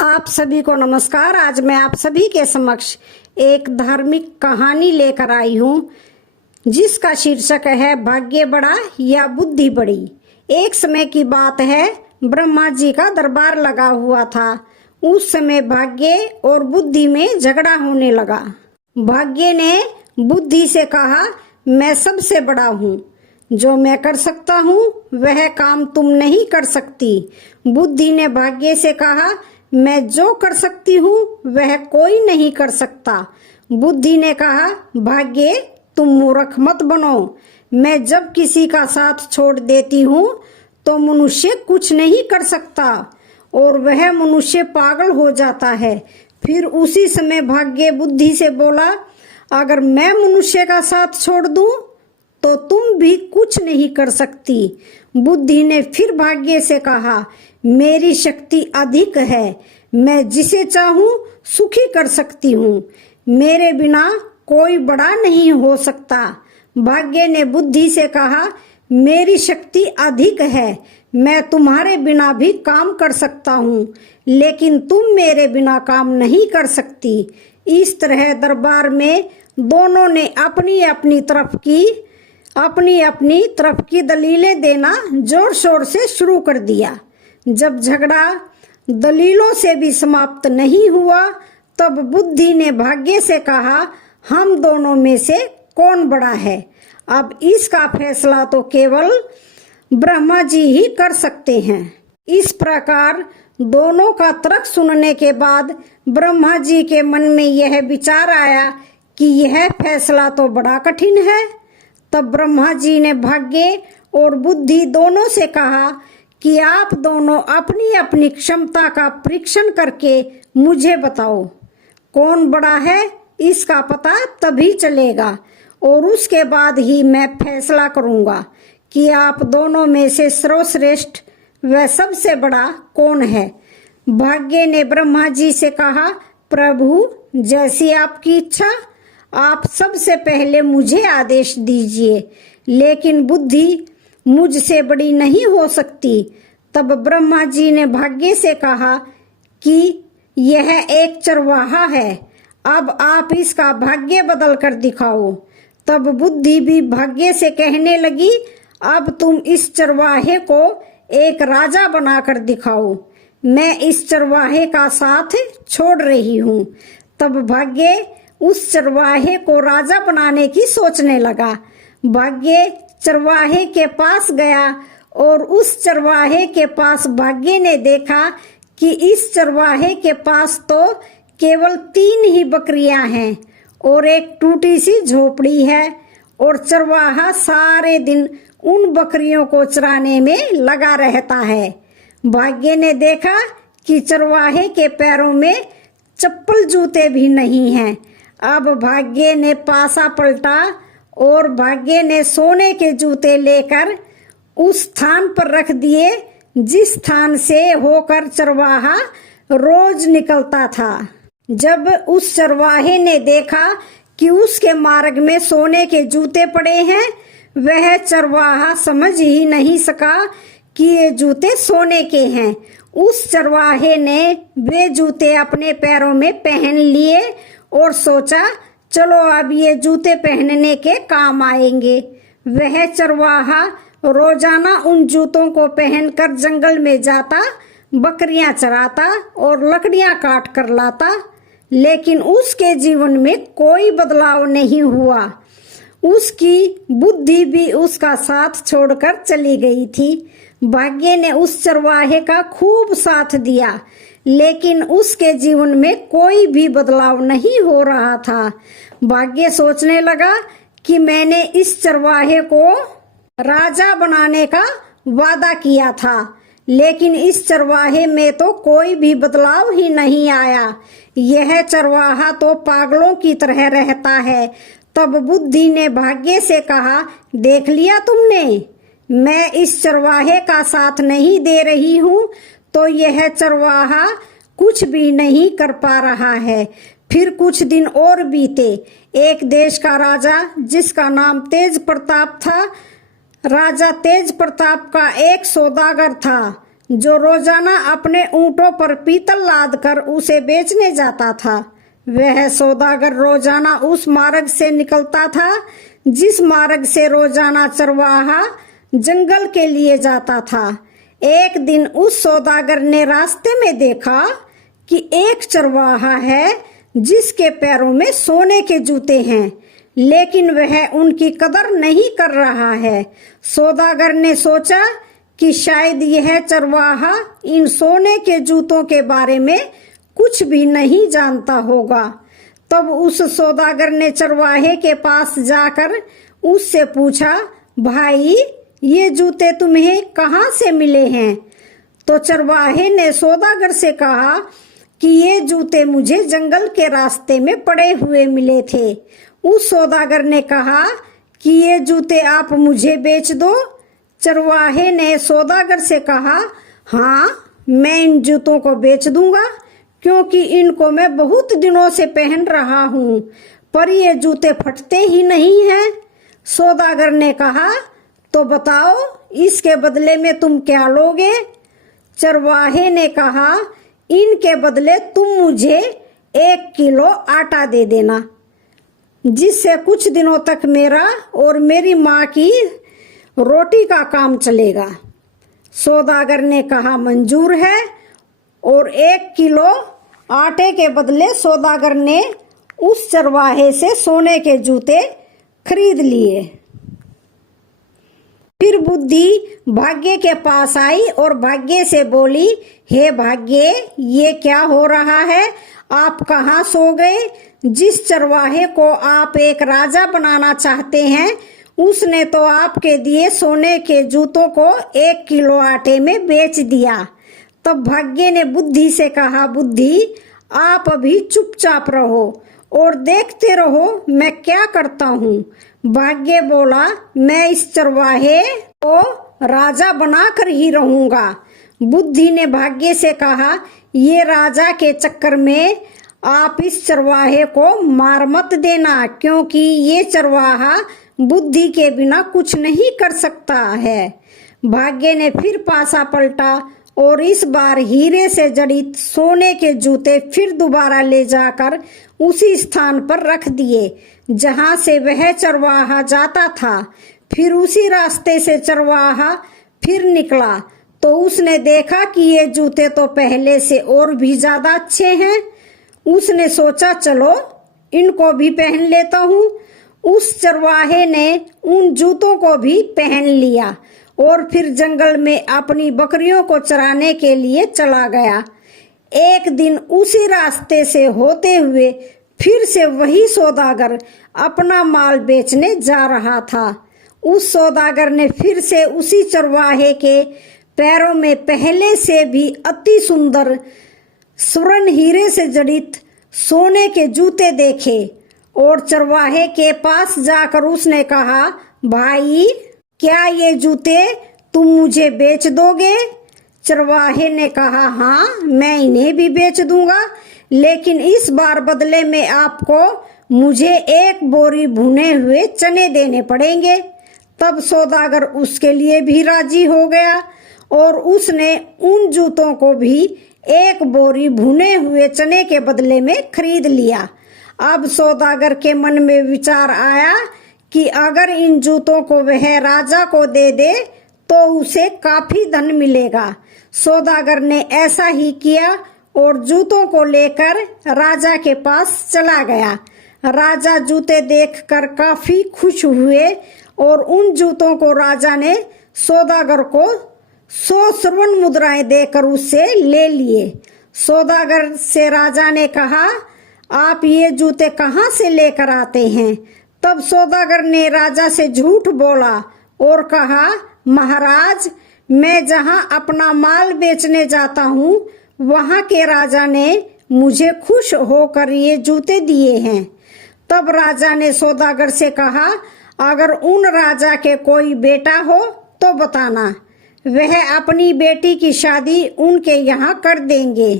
आप सभी को नमस्कार। आज मैं आप सभी के समक्ष एक धार्मिक कहानी लेकर आई हूँ जिसका शीर्षक है भाग्य बड़ा या बुद्धि बड़ी। एक समय की बात है, ब्रह्मा जी का दरबार लगा हुआ था। उस समय भाग्य और बुद्धि में झगड़ा होने लगा। भाग्य ने बुद्धि से कहा, मैं सबसे बड़ा हूँ, जो मैं कर सकता हूँ वह काम तुम नहीं कर सकती। बुद्धि ने भाग्य से कहा, मैं जो कर सकती हूँ वह कोई नहीं कर सकता। बुद्धि ने कहा, भाग्य तुम मूर्ख मत बनो। मैं जब किसी का साथ छोड़ देती हूँ तो मनुष्य कुछ नहीं कर सकता और वह मनुष्य पागल हो जाता है। फिर उसी समय भाग्य बुद्धि से बोला, अगर मैं मनुष्य का साथ छोड़ दूं तो तुम भी कुछ नहीं कर सकती। बुद्धि ने फिर भाग्य से कहा, मेरी शक्ति अधिक है, मैं जिसे चाहूं सुखी कर सकती हूँ, मेरे बिना कोई बड़ा नहीं हो सकता। भाग्य ने बुद्धि से कहा, मेरी शक्ति अधिक है, मैं तुम्हारे बिना भी काम कर सकता हूँ, लेकिन तुम मेरे बिना काम नहीं कर सकती। इस तरह दरबार में दोनों ने अपनी अपनी तरफ की दलीलें देना जोर शोर से शुरू कर दिया। जब झगड़ा दलीलों से भी समाप्त नहीं हुआ तब बुद्धि ने भाग्य से कहा, हम दोनों में से कौन बड़ा है? अब इसका फैसला तो केवल ब्रह्मा जी ही कर सकते हैं। इस प्रकार दोनों का तर्क सुनने के बाद ब्रह्मा जी के मन में यह विचार आया कि यह फैसला तो बड़ा कठिन है। तब ब्रह्मा जी ने भाग्य और बुद्धि दोनों से कहा कि आप दोनों अपनी अपनी क्षमता का परीक्षण करके मुझे बताओ, कौन बड़ा है इसका पता तभी चलेगा और उसके बाद ही मैं फैसला करूंगा कि आप दोनों में से सर्वश्रेष्ठ व सबसे बड़ा कौन है। भाग्य ने ब्रह्मा जी से कहा, प्रभु जैसी आपकी इच्छा, आप सबसे पहले मुझे आदेश दीजिए, लेकिन बुद्धि मुझसे बड़ी नहीं हो सकती। तब ब्रह्मा जी ने भाग्य से कहा कि यह एक चरवाहा है, अब आप इसका भाग्य बदल कर दिखाओ। तब बुद्धि भी भाग्य से कहने लगी, अब तुम इस चरवाहे को एक राजा बनाकर दिखाओ, मैं इस चरवाहे का साथ छोड़ रही हूँ। तब भाग्य उस चरवाहे को राजा बनाने की सोचने लगा। भाग्य चरवाहे के पास गया और उस चरवाहे के पास भाग्य ने देखा कि इस चरवाहे के पास तो केवल 3 ही बकरियां हैं और एक टूटी सी झोपड़ी है और चरवाहा सारे दिन उन बकरियों को चराने में लगा रहता है। भाग्य ने देखा कि चरवाहे के पैरों में चप्पल जूते भी नहीं हैं। अब भाग्य ने पासा पलटा और भाग्य ने सोने के जूते लेकर उस स्थान पर रख दिए जिस स्थान से होकर चरवाहा रोज निकलता था। जब उस चरवाहे ने देखा कि उसके मार्ग में सोने के जूते पड़े हैं, वह चरवाहा समझ ही नहीं सका कि ये जूते सोने के हैं। उस चरवाहे ने वे जूते अपने पैरों में पहन लिए और सोचा, चलो अब ये जूते पहनने के काम आएंगे। वह चरवाहा रोजाना उन जूतों को पहनकर जंगल में जाता, बकरियां चराता और लकड़ियां काट कर लाता, लेकिन उसके जीवन में कोई बदलाव नहीं हुआ। उसकी बुद्धि भी उसका साथ छोड़कर चली गई थी। भाग्य ने उस चरवाहे का खूब साथ दिया, लेकिन उसके जीवन में कोई भी बदलाव नहीं हो रहा था। भाग्य सोचने लगा कि मैंने इस चरवाहे को राजा बनाने का वादा किया था, लेकिन इस चरवाहे में तो कोई भी बदलाव ही नहीं आया। यह चरवाहा तो पागलों की तरह रहता है। तब बुद्धि ने भाग्य से कहा, देख लिया तुमने, मैं इस चरवाहे का साथ नहीं दे रही हूँ तो यह चरवाहा कुछ भी नहीं कर पा रहा है। फिर कुछ दिन और बीते। एक देश का राजा जिसका नाम तेज प्रताप था, राजा तेज प्रताप का एक सौदागर था जो रोजाना अपने ऊंटों पर पीतल लाद कर उसे बेचने जाता था। वह सौदागर रोजाना उस मार्ग से निकलता था जिस मार्ग से रोजाना चरवाहा जंगल के लिए जाता था। एक दिन उस सौदागर ने रास्ते में देखा कि एक चरवाहा है जिसके पैरों में सोने के जूते हैं, लेकिन वह उनकी कदर नहीं कर रहा है। सौदागर ने सोचा कि शायद यह चरवाहा इन सोने के जूतों के बारे में कुछ भी नहीं जानता होगा। तब उस सौदागर ने चरवाहे के पास जाकर उससे पूछा, भाई ये जूते तुम्हें कहाँ से मिले हैं? तो चरवाहे ने सौदागर से कहा कि ये जूते मुझे जंगल के रास्ते में पड़े हुए मिले थे। उस सौदागर ने कहा कि ये जूते आप मुझे बेच दो। चरवाहे ने सौदागर से कहा, हाँ मैं इन जूतों को बेच दूंगा, क्योंकि इनको मैं बहुत दिनों से पहन रहा हूँ, पर ये जूते फटते ही नहीं हैं। सौदागर ने कहा, तो बताओ इसके बदले में तुम क्या लोगे? चरवाहे ने कहा, इनके बदले तुम मुझे 1 किलो आटा दे देना, जिससे कुछ दिनों तक मेरा और मेरी माँ की रोटी का काम चलेगा। सौदागर ने कहा, मंजूर है, और 1 किलो आटे के बदले सौदागर ने उस चरवाहे से सोने के जूते खरीद लिए। फिर बुद्धि भाग्य के पास आई और भाग्य से बोली, हे भाग्य, ये क्या हो रहा है? आप कहाँ सो गए? जिस चरवाहे को आप एक राजा बनाना चाहते हैं, उसने तो आपके दिए सोने के जूतों को 1 किलो आटे में बेच दिया। तब भाग्य ने बुद्धि से कहा, बुद्धि आप अभी चुपचाप रहो और देखते रहो मैं क्या करता हूँ। भाग्य बोला, मैं इस चरवाहे को राजा बनाकर ही रहूंगा। बुद्धि ने भाग्य से कहा, ये राजा के चक्कर में आप इस चरवाहे को मार मत देना, क्योंकि ये चरवाहा बुद्धि के बिना कुछ नहीं कर सकता है। भाग्य ने फिर पासा पलटा और इस बार हीरे से जड़ित सोने के जूते फिर दोबारा ले जाकर उसी स्थान पर रख दिए जहां से वह चरवाहा जाता था। फिर उसी रास्ते से चरवाहा फिर निकला तो उसने देखा कि ये जूते तो पहले से और भी ज्यादा अच्छे हैं। उसने सोचा, चलो इनको भी पहन लेता हूँ। उस चरवाहे ने उन जूतों को भी पहन लिया और फिर जंगल में अपनी बकरियों को चराने के लिए चला गया। एक दिन उसी रास्ते से होते हुए फिर से वही सौदागर अपना माल बेचने जा रहा था। उस सौदागर ने फिर से उसी चरवाहे के पैरों में पहले से भी अति सुंदर स्वर्ण हीरे से जड़ित सोने के जूते देखे और चरवाहे के पास जाकर उसने कहा, भाई क्या ये जूते तुम मुझे बेच दोगे? चरवाहे ने कहा, हाँ मैं इन्हें भी बेच दूंगा, लेकिन इस बार बदले में आपको मुझे 1 बोरी भुने हुए चने देने पड़ेंगे। तब सौदागर उसके लिए भी राजी हो गया और उसने उन जूतों को भी 1 बोरी भुने हुए चने के बदले में खरीद लिया। अब सौदागर के मन में विचार आया कि अगर इन जूतों को वह राजा को दे दे तो उसे काफी धन मिलेगा। सौदागर ने ऐसा ही किया और जूतों को लेकर राजा के पास चला गया। राजा जूते देखकर काफी खुश हुए और उन जूतों को राजा ने सौदागर को 100 स्वर्ण मुद्राएं देकर उससे ले लिए। सौदागर से राजा ने कहा, आप ये जूते कहाँ से लेकर आते हैं? तब सौदागर ने राजा से झूठ बोला और कहा, महाराज मैं जहाँ अपना माल बेचने जाता हूँ वहाँ के राजा ने मुझे खुश होकर ये जूते दिए हैं। तब राजा ने सौदागर से कहा, अगर उन राजा के कोई बेटा हो तो बताना, वह अपनी बेटी की शादी उनके यहाँ कर देंगे।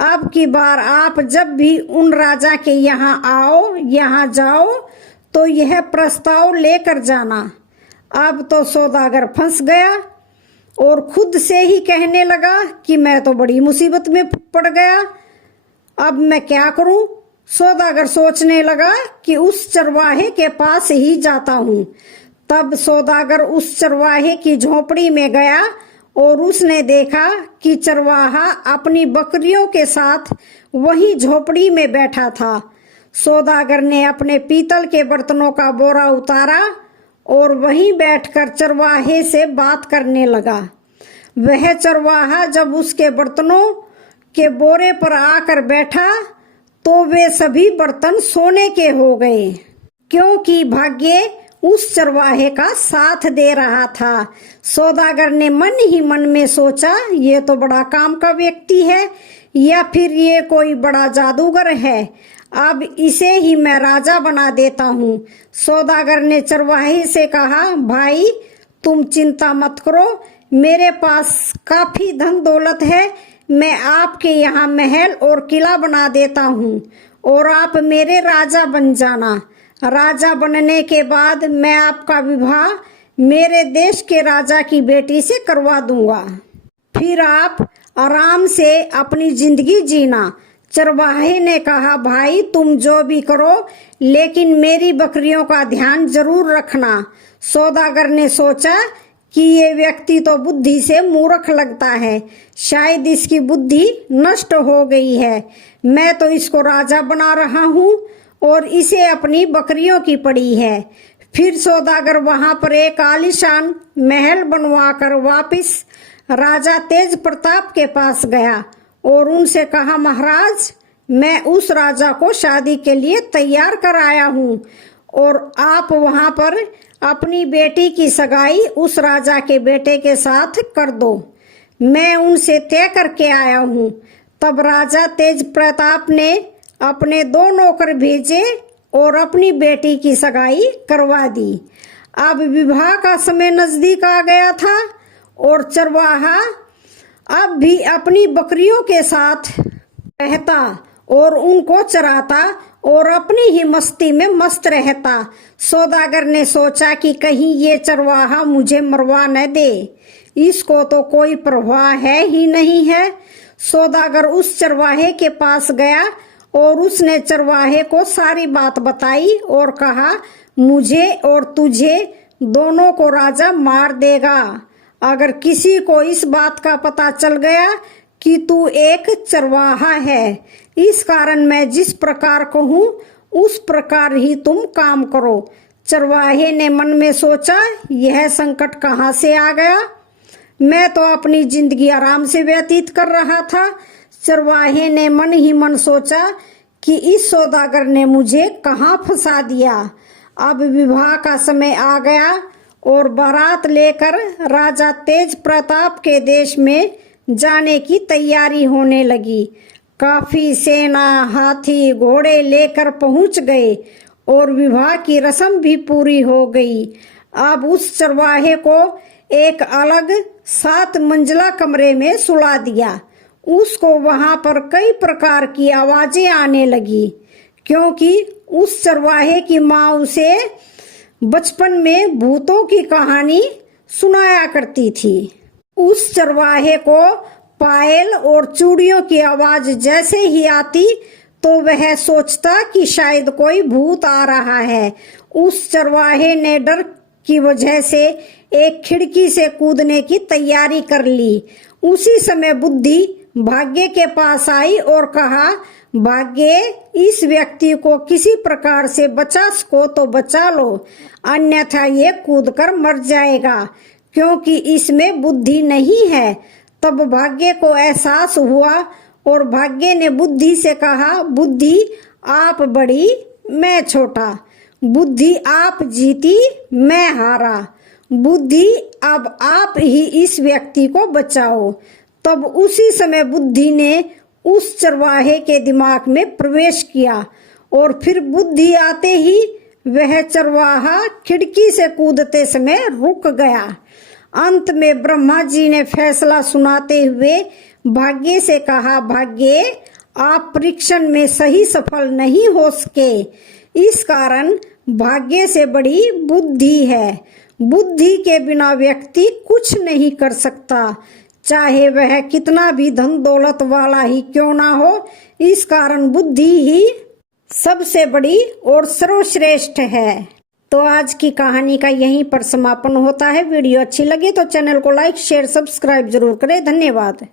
अब की बार आप जब भी उन राजा के यहाँ आओ, यहाँ जाओ तो यह प्रस्ताव लेकर जाना। अब तो सौदागर फंस गया और खुद से ही कहने लगा कि मैं तो बड़ी मुसीबत में पड़ गया, अब मैं क्या करूं। सौदागर सोचने लगा कि उस चरवाहे के पास ही जाता हूं। तब सौदागर उस चरवाहे की झोपड़ी में गया और उसने देखा कि चरवाहा अपनी बकरियों के साथ वही झोपड़ी में बैठा था। सौदागर ने अपने पीतल के बर्तनों का बोरा उतारा और वहीं बैठकर चरवाहे से बात करने लगा। वह चरवाहा जब उसके बर्तनों के बोरे पर आकर बैठा तो वे सभी बर्तन सोने के हो गए, क्योंकि भाग्य उस चरवाहे का साथ दे रहा था। सौदागर ने मन ही मन में सोचा, ये तो बड़ा काम का व्यक्ति है या फिर ये कोई बड़ा जादूगर है, अब इसे ही मैं राजा बना देता हूँ। सौदागर ने चरवाहे से कहा, भाई तुम चिंता मत करो, मेरे पास काफी धन दौलत है, मैं आपके यहाँ महल और किला बना देता हूँ और आप मेरे राजा बन जाना। राजा बनने के बाद मैं आपका विवाह मेरे देश के राजा की बेटी से करवा दूंगा, फिर आप आराम से अपनी जिंदगी जीना। चरवाहे ने कहा, भाई तुम जो भी करो लेकिन मेरी बकरियों का ध्यान जरूर रखना। सौदागर ने सोचा कि ये व्यक्ति तो बुद्धि से मूर्ख लगता है, शायद इसकी बुद्धि नष्ट हो गई है। मैं तो इसको राजा बना रहा हूँ और इसे अपनी बकरियों की पड़ी है। फिर सौदागर वहां पर एक आलीशान महल बनवाकर वापिस राजा तेज प्रताप के पास गया और उनसे कहा, महाराज मैं उस राजा को शादी के लिए तैयार कर आया हूँ और आप वहां पर अपनी बेटी की सगाई उस राजा के बेटे के साथ कर दो, मैं उनसे तय करके आया हूँ। तब राजा तेज प्रताप ने अपने 2 नौकर भेजे और अपनी बेटी की सगाई करवा दी। अब विवाह का समय नजदीक आ गया था और चरवाहा अब भी अपनी बकरियों के साथ रहता और उनको चराता और अपनी ही मस्ती में मस्त रहता। सौदागर ने सोचा कि कहीं ये चरवाहा मुझे मरवा न दे, इसको तो कोई परवाह है ही नहीं है। सौदागर उस चरवाहे के पास गया और उसने चरवाहे को सारी बात बताई और कहा, मुझे और तुझे दोनों को राजा मार देगा अगर किसी को इस बात का पता चल गया कि तू एक चरवाहा है। इस कारण मैं जिस प्रकार कहूँ उस प्रकार ही तुम काम करो। चरवाहे ने मन में सोचा, यह संकट कहाँ से आ गया, मैं तो अपनी जिंदगी आराम से व्यतीत कर रहा था। चरवाहे ने मन ही मन सोचा कि इस सौदागर ने मुझे कहाँ फंसा दिया। अब विवाह का समय आ गया और बारात लेकर राजा तेज प्रताप के देश में जाने की तैयारी होने लगी। काफी सेना, हाथी, घोड़े लेकर पहुंच गए और विवाह की रस्म भी पूरी हो गई। अब उस चरवाहे को एक अलग 7 मंजिला कमरे में सुला दिया। उसको वहां पर कई प्रकार की आवाजें आने लगी, क्योंकि उस चरवाहे की माँ उसे बचपन में भूतों की कहानी सुनाया करती थी। उस चरवाहे को पायल और चूड़ियों की आवाज जैसे ही आती तो वह सोचता कि शायद कोई भूत आ रहा है। उस चरवाहे ने डर की वजह से एक खिड़की से कूदने की तैयारी कर ली। उसी समय बुद्धि भाग्य के पास आई और कहा, भाग्य इस व्यक्ति को किसी प्रकार से बचा सको तो बचा लो, अन्यथा ये कूदकर मर जाएगा, क्योंकि इसमें बुद्धि नहीं है। तब भाग्य को एहसास हुआ और भाग्य ने बुद्धि से कहा, बुद्धि आप बड़ी मैं छोटा, बुद्धि आप जीती मैं हारा, बुद्धि अब आप ही इस व्यक्ति को बचाओ। तब उसी समय बुद्धि ने उस चरवाहे के दिमाग में प्रवेश किया और फिर बुद्धि आते ही वह चरवाहा खिड़की से कूदते समय रुक गया। अंत में ब्रह्मा जी ने फैसला सुनाते हुए भाग्य से कहा, भाग्य आप परीक्षण में सही सफल नहीं हो सके, इस कारण भाग्य से बड़ी बुद्धि है। बुद्धि के बिना व्यक्ति कुछ नहीं कर सकता, चाहे वह कितना भी धन दौलत वाला ही क्यों ना हो। इस कारण बुद्धि ही सबसे बड़ी और सर्वश्रेष्ठ है। तो आज की कहानी का यहीं पर समापन होता है। वीडियो अच्छी लगे तो चैनल को लाइक शेयर सब्सक्राइब जरूर करें। धन्यवाद।